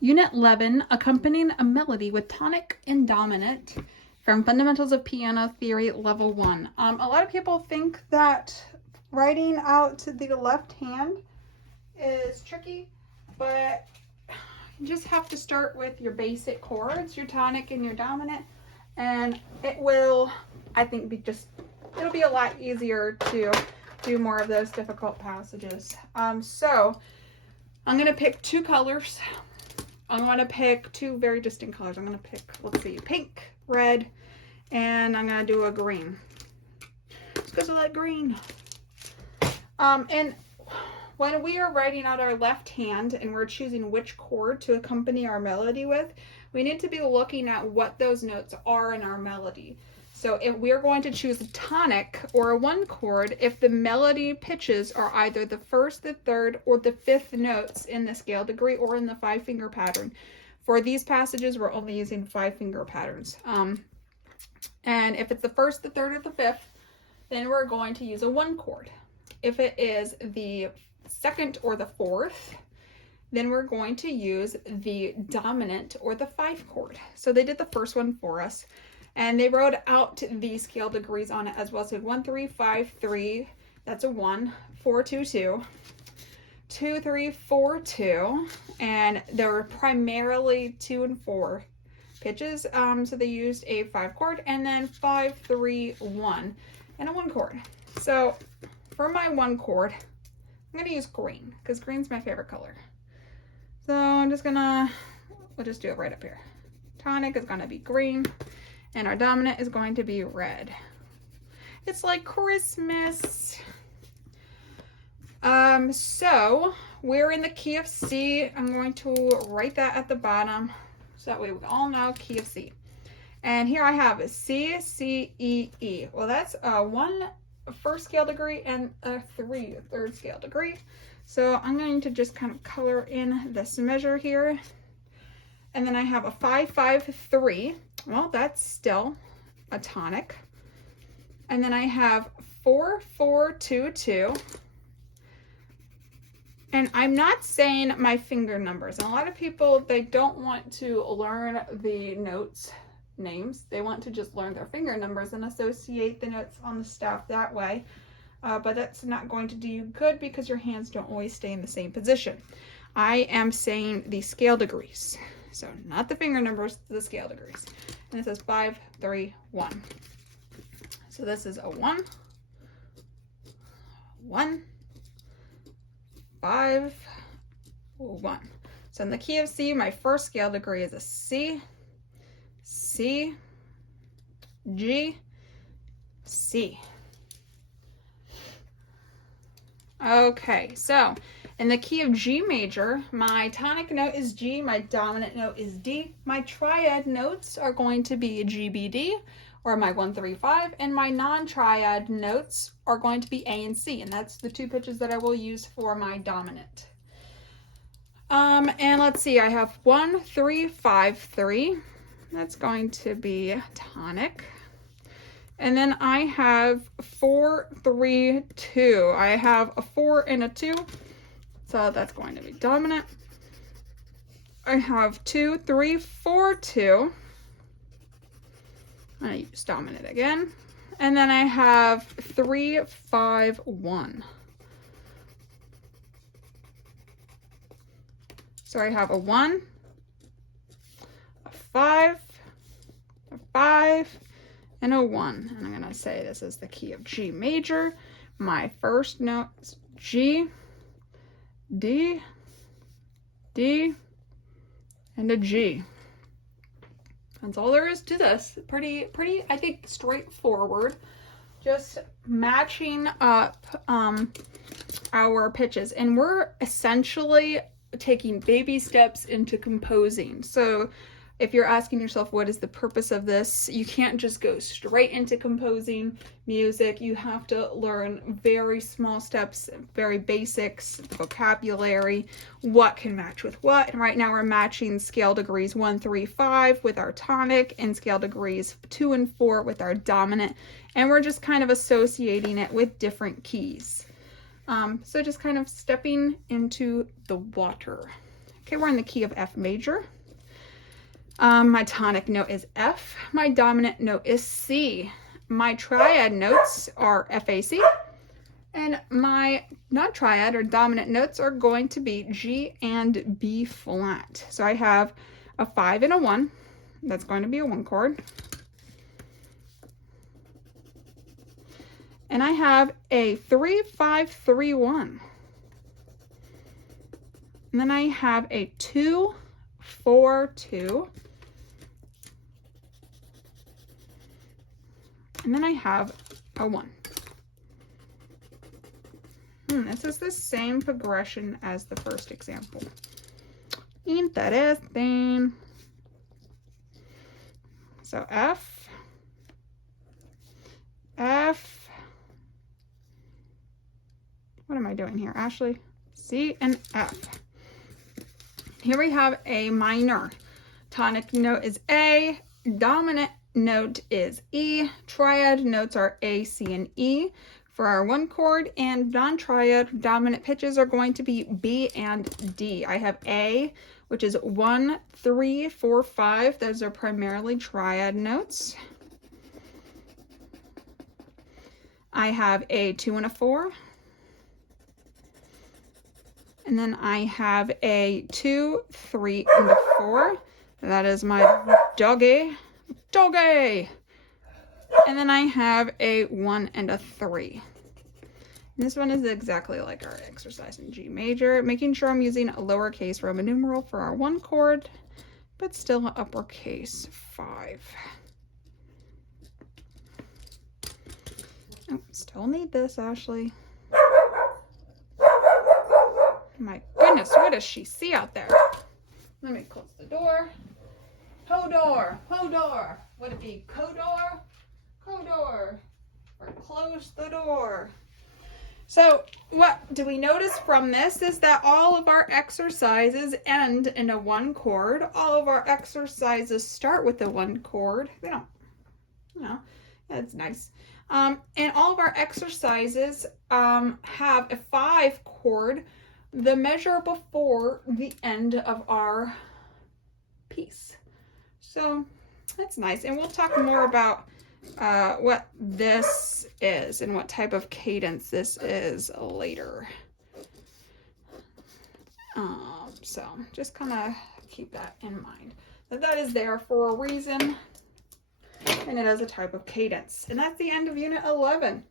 Unit 11, accompanying a melody with tonic and dominant from Fundamentals of Piano Theory Level 1. A lot of people think that writing out to the left hand is tricky, but you just have to start with your basic chords, your tonic and your dominant, and it will, I think, it'll be a lot easier to do more of those difficult passages. So I'm going to pick two colors. I'm going to pick two very distinct colors. I'm going to pick, let's see, pink, red, and I'm going to do a green. It's because I like green. And when we are writing out our left hand and we're choosing which chord to accompany our melody with, we need to be looking at what those notes are in our melody. So if we're going to choose a tonic or a one chord, if the melody pitches are either the first, the third, or the fifth notes in the scale degree or in the 5-finger pattern. For these passages, we're only using 5-finger patterns. And if it's the first, the third, or the fifth, then we're going to use a one chord. If it is the second or the fourth, then we're going to use the dominant or the 5 chord. So they did the first one for us. And they wrote out the scale degrees on it as well. So 1, 3, 5, 3, that's a 1, 4, 2, 2, 2, 3, 4, 2, and there were primarily 2 and 4 pitches. So they used a 5 chord, and then 5, 3, 1, and a 1 chord. So for my 1 chord, I'm gonna use green because green's my favorite color. So we'll just do it right up here. Tonic is gonna be green. And our dominant is going to be red. It's like Christmas. So we're in the key of C. I'm going to write that at the bottom so that way we all know key of C. And here I have a C, C, E, E. Well, that's a 1 first scale degree and a 3 third scale degree. So I'm going to just kind of color in this measure here. And then I have a 5, 5, 3. Well, that's still a tonic. And then I have 4, 4, 2, 2. And I'm not saying my finger numbers. And a lot of people, they don't want to learn the notes names. They want to just learn their finger numbers and associate the notes on the staff that way. But that's not going to do you good because your hands don't always stay in the same position. I am saying the scale degrees. So not the finger numbers, the scale degrees. And it says 5, 3, 1. So this is a 1, 1, 5, 1. So in the key of C, my first scale degree is a C, C, G, C. Okay, so in the key of G major, my tonic note is G, my dominant note is D. My triad notes are going to be G, B, D, or my 1, 3, 5, and my non-triad notes are going to be A and C, and that's the 2 pitches that I will use for my dominant. And let's see, I have 1, 3, 5, 3. That's going to be tonic. And then I have 4, 3, 2. I have a 4 and a 2. So that's going to be dominant. I have 2, 3, 4, 2. I use dominant again. And then I have 3, 5, 1. So I have a 1, a 5, a 5, and a 1. And I'm going to say this is the key of G major. My first note is G, D, D, and a G. That's all there is to this. Pretty, I think, straightforward. Just matching up our pitches. And we're essentially taking baby steps into composing. So if you're asking yourself, what is the purpose of this? You can't just go straight into composing music. You have to learn very small steps, very basics, vocabulary, what can match with what. And right now we're matching scale degrees 1, 3, 5 with our tonic and scale degrees 2 and 4 with our dominant. And we're just kind of associating it with different keys. So just kind of stepping into the water. Okay, we're in the key of F major. My tonic note is F. My dominant note is C. My triad notes are F, A, C. And my non-triad or dominant notes are going to be G and B flat. So I have a 5 and a 1. That's going to be a 1 chord. And I have a 3, 5, 3, 1. And then I have a 2, 4, 2. And then I have a 1. This is the same progression as the first example. Interesting. So F, F. What am I doing here, Ashley? C and F. Here we have A minor. Tonic note is A. Dominant note is E. Triad notes are A, C, and E for our 1 chord, and non-triad dominant pitches are going to be B and D. I have A, which is 1, 3, 4, 5. Those are primarily triad notes. I have a 2 and a 4. And then I have a 2, 3, and a 4. That is my doggy. Doggy! And then I have a 1 and a 3. This one is exactly like our exercise in G major, making sure I'm using a lowercase Roman numeral for our 1 chord, but still uppercase 5. Oh, still need this, Ashley. My goodness, what does she see out there? Let me close the door. Hodor, Hodor. Would it be Kodor? Kodor. Or close the door. So what do we notice from this is that all of our exercises end in a 1 chord. All of our exercises start with a 1 chord. They don't, you know, it's nice. And all of our exercises have a 5 chord, the measure before the end of our piece. So that's nice. And we'll talk more about what this is and what type of cadence this is later. So just kind of keep that in mind. That is there for a reason, and it is a type of cadence. And that's the end of Unit 11.